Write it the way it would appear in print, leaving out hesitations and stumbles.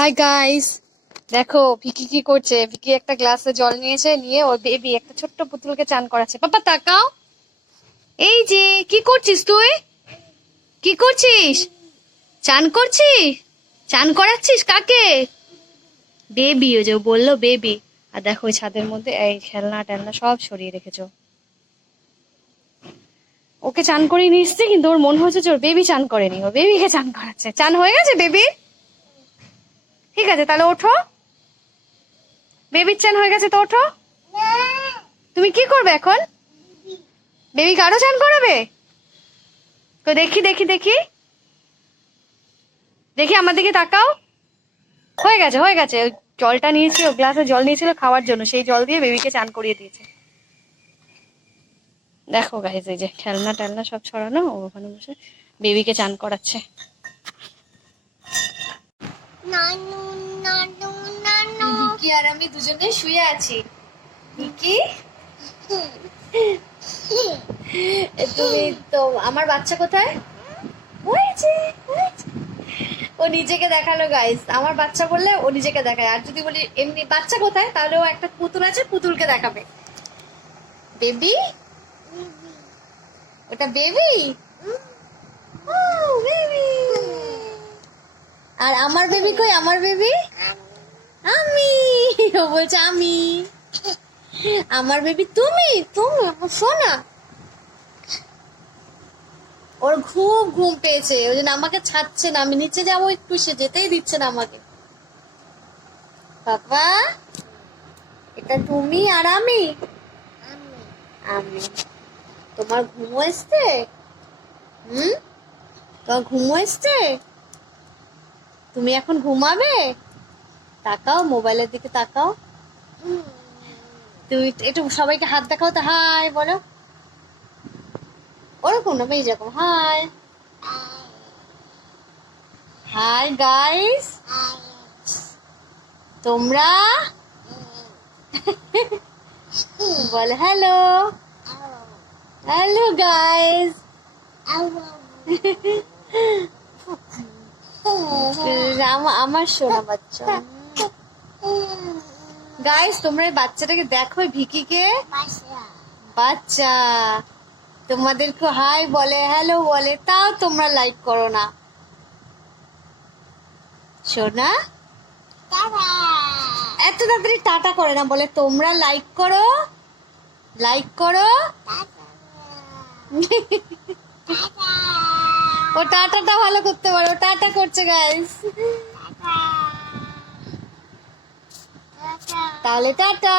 Hi guys, দেখো ভিকি কি করছে। ভিকি একটা গ্লাসে জল নিয়েছে, নিয়ে ওর বেবি একটা ছোট্ট পুতুলকে চান করাচ্ছে। পাপা তাকাও, এই যে কি করছিস তুই? কি করছিস? চান করছিস? চান করাচ্ছিস কাকে? বেবি, ও যে বললো বেবি। আর দেখো ওই ছাদের মধ্যে এই খেলনা টেলনা সব সরিয়ে রেখেছো। ওকে চান করিয়ে নিয়ে এসছে, কিন্তু ওর মনে হচ্ছে যে ওর বেবি চান করেনি, ও বেবিকে চান করাচ্ছে। চান হয়ে গেছে বেবি? ঠিক আছে, তাহলে ওঠো। বেবির চান হয়ে গেছে তো ওঠো। তুমি কি করবে এখন? বেবিকে আরো চান করাবে? তো দেখি দেখি দেখি দেখি, আমার দিকে তাকাও। হয়ে গেছে হয়ে গেছে। ওই জলটা নিয়েছিল, গ্লাসে জল নিয়েছিল খাওয়ার জন্য, সেই জল দিয়ে বেবিকে চান করিয়ে দিয়েছে। দেখো গাইজ, এই যে খেলনা টেলনা সব ছড়ানো, ও ওখানে বসে বেবিকে চান করাচ্ছে। ভিকি আর আমি দুজনে শুয়ে আছি। ভিকি, তুমি তো, আমার বাচ্চা কোথায়? হয়েছে হয়েছে। ও নিজেকে দেখালো গাইস। আমার বাচ্চা বললে ও নিজেকে দেখায়, আর যদি বলি এমনি বাচ্চা কোথায়, তাহলে ও একটা পুতুল আছে, পুতুলকে দেখাবে। বেবি, ওটা বেবি। বেবি। আর আমার বেবি কই? আমার বেবি আমি। ও বলছে আমি। আমার বেবি তুমি, তুমি আমার সোনা। ওর খুব ঘুম পেয়েছে, ওই জন্য আমাকে ছাড়ছে না। আমি নিচে যাবো একটু, সে যেতেই দিচ্ছে না আমাকে। বাবা, এটা তুমি আর আমি। আমি। তোমার ঘুমো এসছে? তোমার ঘুমো এসছে? তুমি এখন ঘুমাবে? তাকাও, মোবাইলের দিকে তাকাও। তুমি একটু সবাইকে হাত দেখাও তো, হাই বলো। ওরকম না, এই রকম হাই। হাই গাইস, তোমরা বলো হ্যালো। Hello guys. আমার সোনা বাচ্চা। গাইস, তোমরা এই বাচ্চাটাকে দেখো, ভিকিকে। বাচ্চা তোমাদেরকে হাই বলে, হ্যালো বলে, তাও তোমরা লাইক করো না। সোনা এত তাড়াতাড়ি টাটা করে না, বলে তোমরা লাইক করো, লাইক করো। ও টাটাটা ভালো করতে পারে, ও টাটা করছে গাইস। তাহলে টাটা।